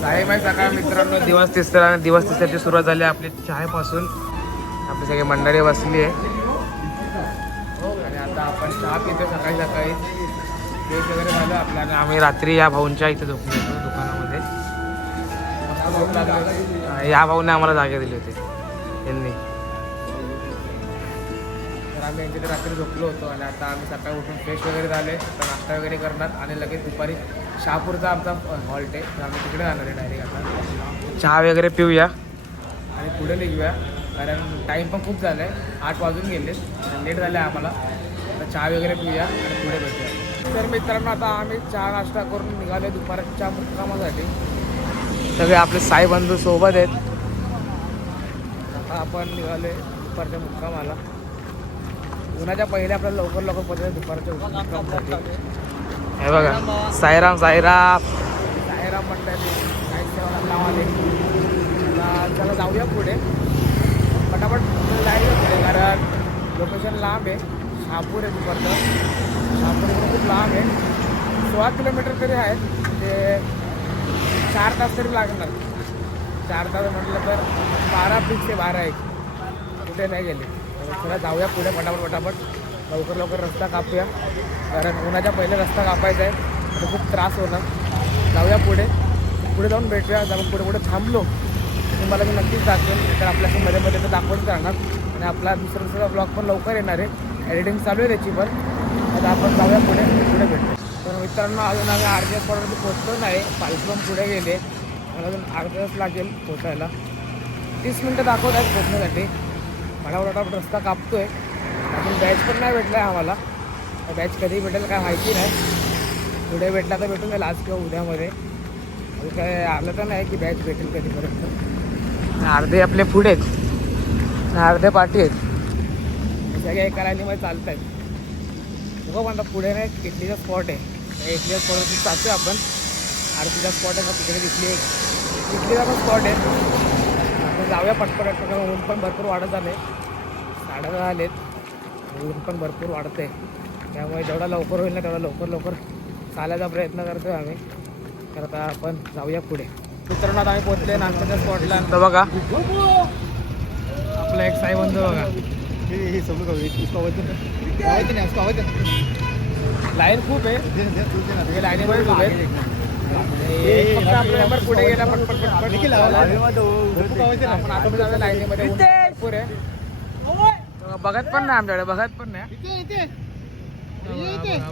साहेब आहे सकाळ मित्रांनो. दिवस तिसऱ्याची सुरुवात झाली आपली चहापासून. आपली सगळी मंडळी बसली आहे आणि आता आपण चहा पितो सकाळी सकाळी. फ्रेश वगैरे झालं आपल्या आणि आम्ही रात्री या भाऊंच्या इथे झोपलो होतो दुकानामध्ये. या भाऊने आम्हाला जागे दिली होती यांनी. तर आम्ही यांच्या रात्री झोपलो होतो आणि आता आम्ही सकाळी उठून फ्रेश वगैरे झाले. तर नाश्ता वगैरे करणार आणि लगेच दुपारी शहापूरचा आमचा हॉल्ट आहे, तर आम्ही तिकडे जाणार आहे डायरेक्ट. आता चहा वगैरे पिऊया आणि पुढे निघूया, कारण टाईम पण खूप झाला आहे. 8 वाजून गेले, लेट झालं आहे आम्हाला. तर चहा वगैरे पिऊया आणि पुढे भेटूया. तर मित्रांनो आता आम्ही चहा नाश्ता करून निघालो दुपारच्या मुक्कामासाठी. सगळे आपले साई बंधू सोबत आहेत. आता आपण निघालो दुपारच्या मुक्कामाला. उन्हाच्या पहिले आपल्याला लवकर लवकर पोहोचायचं दुपारच्या मुक्कामासाठी. हे बघा साईराम साईराम साईराम मंडळी काही सेवा लावाले. चला जाऊया पुढे पटापट जायचं पुढे, कारण लोकेशन लांब आहे. शहापूर आहे दुपारचं. शहापूर खूप लांब आहे. 16 किलोमीटर तरी आहेत, म्हणजे 4 तास तरी लागणार. 4 तास म्हटलं तर 12 फिक्स आहे, 12 कुठे नाही गेले. चला जाऊया पुढे पटापट लवकर लवकर रस्ता कापूया, कारण उन्हाच्या पहिले रस्ता कापायचा आहे. तर खूप त्रास होणार. जाऊया पुढे जाऊन भेटूया. जाऊन पुढे थांबलो तुम्हाला मी नक्कीच दाखवेल. तर आपल्या मध्ये मध्ये तर दाखवून जाणार आणि आपला दुसरा ब्लॉग पण लवकर येणार आहे. एडिटिंग चालू आहे त्याची पण. आता आपण जाऊया पुढे भेटतो. तर मित्रांनो अजून आम्ही RJ स्पॉटवरती पोहोचलो नाही. 40 पण पुढे गेले. मला अजून अर्धा तास लागेल पोचायला. 30 मिनटं दाखवत आहेत पोचण्यासाठी. फटाफट रस्ता कापतोय. अजून बॅच पण नाही भेटला आहे आम्हाला. बॅच कधी भेटेल काय माहिती नाही. पुढे भेटला तर भेटून जाईल आज किंवा उद्यामध्ये. अजून काय आलं तर नाही की बॅच भेटेल कधीपर्यंत. अर्धे आपले पुढे आहेत, अर्धे पाठी आहेत. सगळ्या एका लाईनीमध्ये चालत आहेत. बघा म्हणता पुढे नाही इटलीचा स्पॉट आहे. इटलीच्या स्पॉटवरती चालतोय आपण. आरतीचा स्पॉट आहे का तिकडे दिसली. इटलीचा पण स्पॉट आहे. आपण जाऊया पटपट. ऊन पण भरपूर वाढत आले. 10:30 आलेत. ऊन पण भरपूर वाढते, त्यामुळे जेवढा लवकर होईल ना तेवढा लवकर चालायचा प्रयत्न करतोय आम्ही. तर आता आपण जाऊया पुढे. मित्रांनो आता आम्ही पोहोचले नाश्त्याच्या स्पॉटला. तर बघा आपला एक साई बंधू बघा. लाईन खूप आहे, लाईनीमध्ये खूप आहे. फक्त पुढे गेला पटपट आपण आता जाऊया लाईनीमध्ये. भरपूर आहे, बघत पण नाही आमच्याकडे, बघत पण नाही.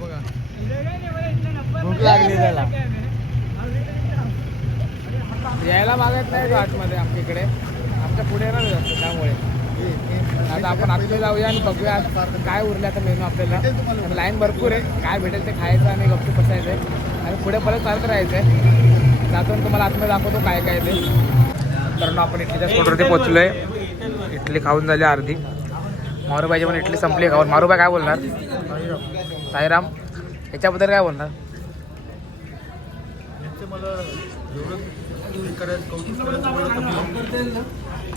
बघा भूक लागली त्याला, यायला मागत नाही आतमध्ये आमच्या इकडे. आमच्या पुढे ना जास्त, त्यामुळे आता आपण आतमध्ये जाऊया आणि बघूया काय उरलं आता मेनू आपल्याला. लाईन भरपूर आहे, काय भेटेल ते खायचं आणि गप्पू बसायचं आहे आणि पुढे परत चालत राहायचं आहे. जातो तुम्हाला आतमध्ये दाखवतो काय काय ते. कारण आपण इटलीच्या स्पॉटवरती पोहोचलो आहे. इटली खाऊन झाली अर्धी. मारूबाईची पण इटली संपली खाऊन. मारूबाई काय बोलणार? साईराम याच्याबद्दल काय बोलणार?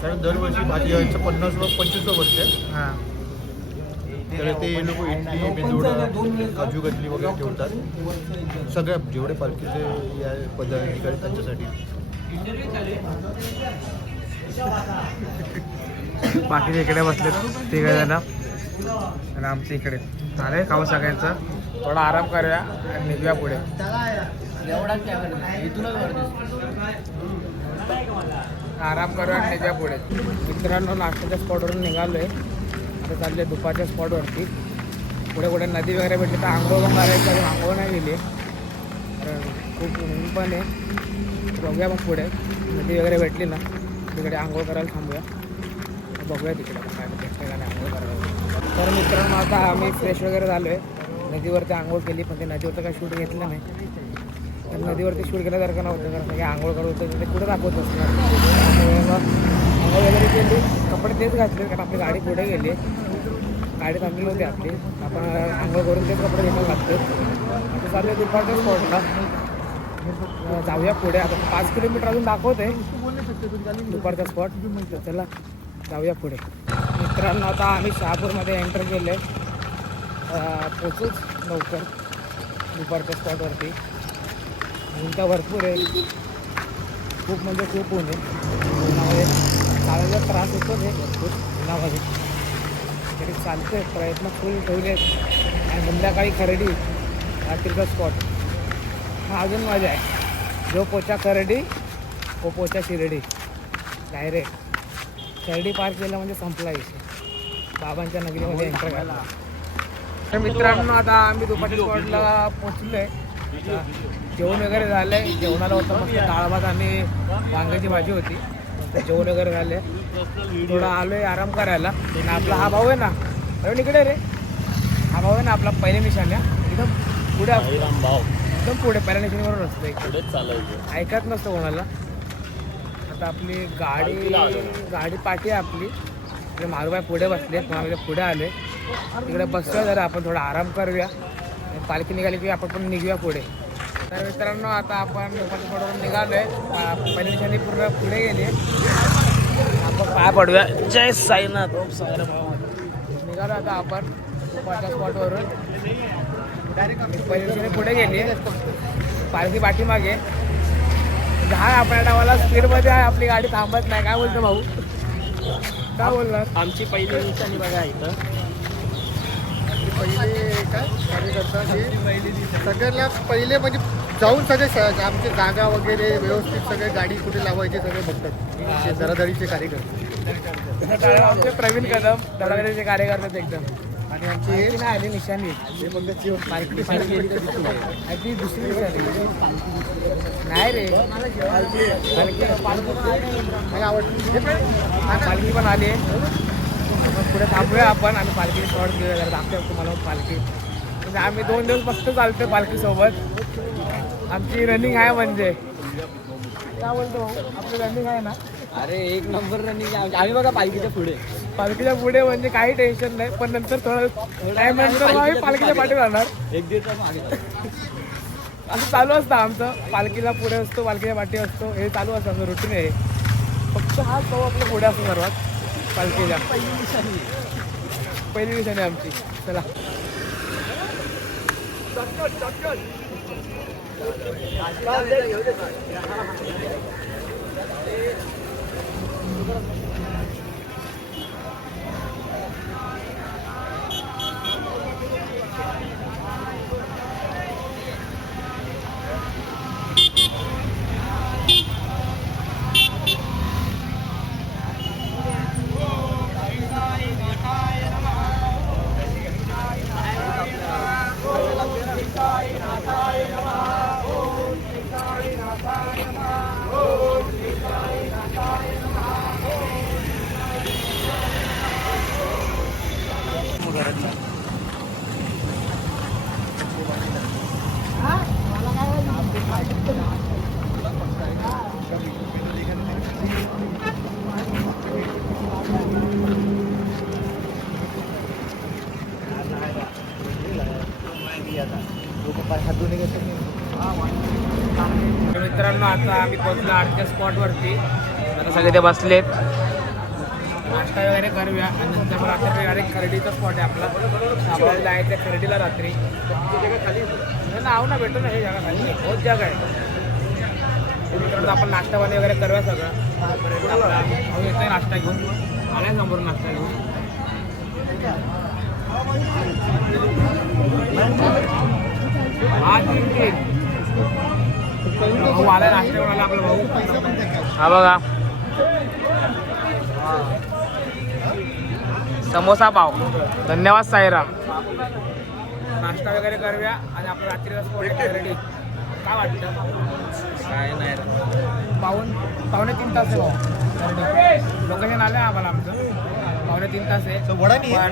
कारण दरवर्षी भाजी यांचं 50-25 वर्ष आहे. हां, तर ते लोक इडली, मेदूवडा, काजू कतली वगैरे ठेवतात. सगळ्या जेवढे पालखीचे या पदाधिकारी त्यांच्यासाठी. बाकीचे इकडे बसले 3 जण आणि आमच्या इकडे झाले खाऊ सगळ्यांचं. थोडा आराम करूया आणि निघूया पुढे. आराम करूया आणि निघूया पुढे. मित्रांनो नाश्त्याच्या स्पॉटवरून निघालो आहे. आता चालले दुपारच्या स्पॉटवरती. पुढे नदी वगैरे भेटली तर आंघोळ पण करायचं. अजून आंघोळ नाही गेली कारण खूप ऊन पण आहे. बघूया मग पुढे नदी वगैरे भेटली ना तिकडे आंघोळ करायला थांबूया. बघूया तिकडे काय भेटते का नाही आंघोळ करायला. तर मित्रांनो आता आम्ही फ्रेश वगैरे झालो आहे. नदीवरती आंघोळ केली, पण ते नदीवरती काही शूट घेतलं नाही. तर नदीवरती शूट केल्यासारखं नव्हतं, कारण सगळे आंघोळ करत होतं ते कुठं दाखवत असणार. त्यामुळे मग आंघोळ वगैरे केली, कपडे तेच घातले कारण आपली गाडी पुढे गेली. गाडी थांबली होती आपली. आपण आंघोळ करून तेच कपडे घेऊन घातले. आता चालू दुपारच्या स्पॉटला. जाऊया पुढे. आता 5 किलोमीटर अजून दाखवते दुपारचा स्पॉट. चला जाऊया पुढे. मित्रांनो आता आम्ही शहापूरमध्ये एंटर केले. पोचूच लवकर दुपारच्या स्पॉटवरती. ऊन तर भरपूर आहे. खूप म्हणजे खूप ऊन आहे उन्हामध्ये चालायला त्रास होतो हे भरपूर उन्हामध्ये तरी चालतोय प्रयत्न फुल ठेवले आणि संध्याकाळी खरेडी रात्रीचा स्पॉट हा अजून मजा आहे जो पोचा खरेडी तो पोचा शिर्डी डायरेक्ट शिर्डी पार केलं म्हणजे संपला विषय बाबांच्या नगरीमध्ये एंटर झाला. तर मित्रांनो आता आम्ही दुपारच्या स्पॉटला पोचलो आहे जेवण वगैरे झालं आहे जेवणाला होतं मस्त डाळ भात आणि वांग्याची भाजी होती तर जेवण वगैरे झाले थोडा आलो आहे आराम करायला आणि आपला हा भाऊ आहे ना अरे इकडे रे हा भाऊ आहे ना आपला पहिल्या निशाण्या एकदम पुढे एकदम पुढे पहिल्या निशाणीवरून असतं एकदम ऐकत नसतं कोणाला. आता आपली गाडी पाठी आहे आपली इकडे मारुबाई पुढे बसले कोणाला पुढे आले तिकडे बसलो जरा आपण थोडा आराम करूया पालखी निघाली की आपण पण निघूया पुढे. तर मित्रांनो आता आपण दुपारच्या निघालो आहे पहिल्या निशाणी पूर्ण पुढे गेली आपण पाय पडूया जय साईनाथ ओम साईराम निघालो आता आपण दुपारच्या स्पॉटवरून पहिल्या निशाणी पुढे गेली पालखी पाठीमागे हा आपल्या डावाला स्पीडमध्ये आहे आपली गाडी थांबत नाही काय बोलतो भाऊ काय बोलणार आमची पहिली निशाणी बघा इथं पहिले काय कार्यकर्ता हे सगळ्याला पहिले म्हणजे जाऊन सगळे आमचे जागा वगैरे व्यवस्थित सगळे गाडी कुठे लावायचे सगळे बघतात दरादरीचे कार्यकर्ते आमचे प्रवीण कदम दरादरीचे कार्यकर्ते एकदम आणि आमची हे नाही आली निशाणी हे फक्त पालखी ती दुसरी निशाणी नाही रे पालखी पण आली पुढे थांबूया आपण आणि पालखी शॉर्ट घेऊया जरा दाखवतो तुम्हाला पालखी म्हणजे आम्ही 2 दिवस फक्त चालतोय पालखीसोबत आमची रनिंग आहे म्हणजे काय बोलतो आपली रनिंग आहे ना. अरे एक नंबर रनिंग आम्ही बघा पालखीच्या पुढे म्हणजे काही टेन्शन नाही पण नंतर थोडं टाइम नंतर आम्ही पालखीच्या पाठी राहणार एक दिवस मागे असं चालू असतं आमचं पालखीला पुढे असतो पालखीच्या पाठी असतो हे चालू असतं आमचं रुटीन आहे फक्त हा तो आपल्या पुढे असतो सर्वात पालखीच्या पहिली निशाणी आमची. चला मित्रांनो आता आम्ही पोहोचलो आठच्या स्पॉटवरती आता सगळे ते बसलेत नाश्ता वगैरे करूया आणि नंतर मग रात्री डायरेक्ट खरेडीचा स्पॉट आहे आपला आपल्याला जायचं खरेडीला रात्री खाली नाव ना भेटू ना हे जागा खाली बहुत जागा आहे. मित्रांनो आपण नाश्ता पाणी वगैरे करूया सगळं आपला भाऊ येतोय नाश्ता घेऊन आलाय समोर नाश्ता घेऊन भाऊ आला नाश्ता आला आपला भाऊ हा बघा समोसा पाव धन्यवाद साईराम. नाश्ता वगैरे करूया आणि आपलं रात्रीला स्पॉट रेडी काय वाटतं काय नाही पावणे 3 तास आहे भाऊ लोकेशन आलं आम्हाला आमचं पावणे 3 तास आहे पण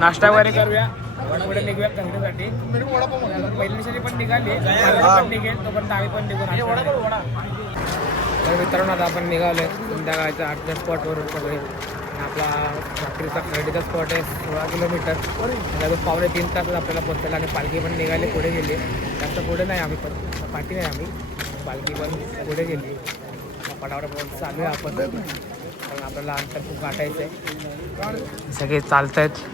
नाश्ता वगैरे करूया पुढे निघूया खरेदीसाठी पहिली निशाणी पण निघाली पण निघेल तोपर्यंत आम्ही पण निघून तर मित्रांनो आता आपण निघालोय संध्याकाळच्या 8 स्पॉटवरून सगळे आपला रात्रीचा खरेदीचा स्पॉट आहे 16 किलोमीटर त्याला तो पावणे 3 तासात आपल्याला पोहोचायला आणि पालखी पण निघाली पुढे गेली जास्त पुढे नाही आम्ही पण पाठी नाही आम्ही पालखी पण पुढे गेली पटापट चालू आहे आपण कारण आपल्याला अंतर खूप गाठायचं आहे सगळे चालत आहेत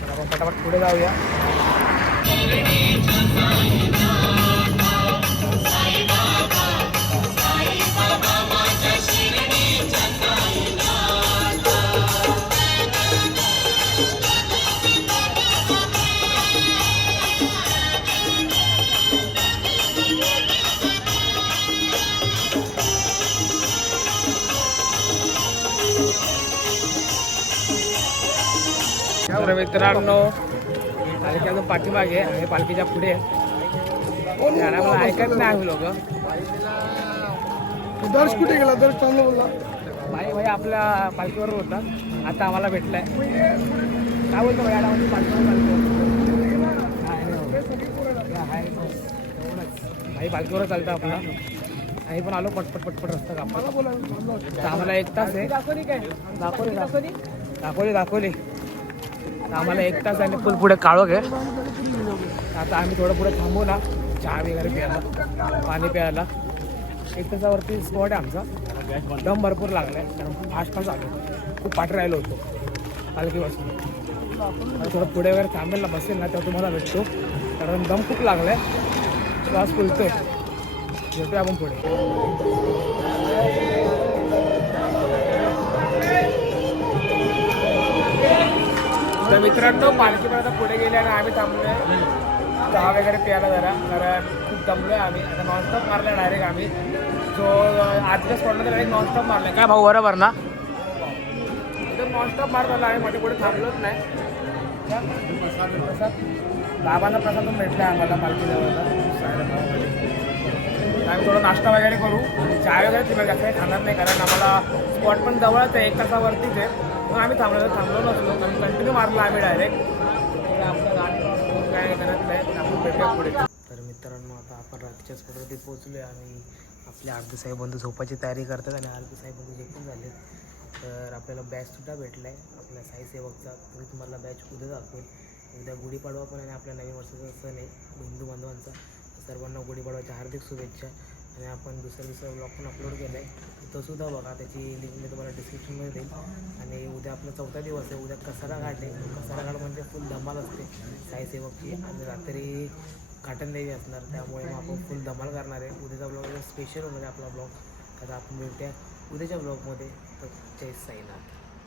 तर आपण पटापट पुढे जाऊया. तर मित्रांनो पालखी अजून पाठीमागे आहे, पालखीच्या पुढे याला मला ऐकत नाही आम्ही लोक. दर्श कुठे गेला? दर्श चांगला बोलला. भाई आपल्या पालखीवर होता, आता आम्हाला भेटलाय. काय बोलतो भाई आता भाई पालखीवर चालतं आपला. आम्ही पण आलो पटपट पटपट रस्ता कापला. आम्हाला 1 तास आहे. दाखवली आम्हाला 1 तास आणि फुल पुढे काळोख आहे. आता आम्ही थोडं पुढे थांबू ना, चहा वगैरे प्यायला, पाणी प्यायला. 1 तासावरती स्पॉट आहे आमचा. दम भरपूर लागलाय कारण फास्ट आलो, खूप पाठ राहिलो होतो पालखीपासून. थोडं पुढे वगैरे थांबेल ना, बसेल ना, तेव्हा तुम्हाला भेटतो कारण दम खूप लागलाय, श्वास फुलतोय. भेटूया आपण पुढे. तर मित्रांनो पालखीपर्यंत पुढे गेले आणि आम्ही थांबलोय चहा वगैरे प्यायला जरा, कारण खूप दमलोय आम्ही. आता नॉनस्टॉप मारला डायरेक्ट आम्ही. जो आजच्या स्पॉटला डायरेक्ट नॉनस्टॉप मारला. काय भाऊ बरोबर ना? एकदम नॉनस्टॉप मारला आहे, मध्ये पुढे थांबलोच नाही. प्रसाद बाबांचा प्रसाद पण भेटला आम्हाला पालखीजवळचा. आम्ही थोडा नाश्ता वगैरे करू, चहा वगैरे पिऊ. जास्त काही खाणार नाही कारण आम्हाला स्पॉट पण जवळच आहे, 1 तासावरतीच आहे. मग आम्ही थांबलो नसलो कारण कंटिन्यू मारला आम्ही डायरेक्ट. आपलं गाडी काय करत नाही, आपण भेटूया पुढे. तर मित्रांनो आता आपण रात्रीच्या स्पॉटवरती पोहोचलो आणि आपले आरती साहेब बंधू झोपायची तयारी करतात आणि आरती साहेब बंधू झोपून झाले. तर आपल्याला बॅचसुद्धा भेटला आहे आपल्या साई सेवकचा. मी तुम्हाला बॅच उद्या दाखवेल. उद्या गुढीपाडवा पण आहे, आपल्या नवीन वर्षाचा सण आहे हिंदू बांधवांचा. सर्वांना गुढीपाडवाच्या हार्दिक शुभेच्छा. आणि आपण दुसरा ब्लॉग पण अपलोड केला आहे, तो सुद्धा बघा. त्याची लिंक मी तुम्हाला डिस्क्रिप्शनमध्ये देईल. आणि उद्या आपला 4था दिवस आहे. उद्या कसारा घाट आहे. कसारा घाट म्हणजे फुल धमाल असते साई सेवकची. आणि रात्री घाटन देवी असणार, त्यामुळे मग आपण फुल धमाल करणार आहे. उद्याचा ब्लॉग स्पेशल होणार आहे आपला ब्लॉग. आता आपण भेटूया उद्याच्या ब्लॉगमध्ये. तर जय साईनाथ.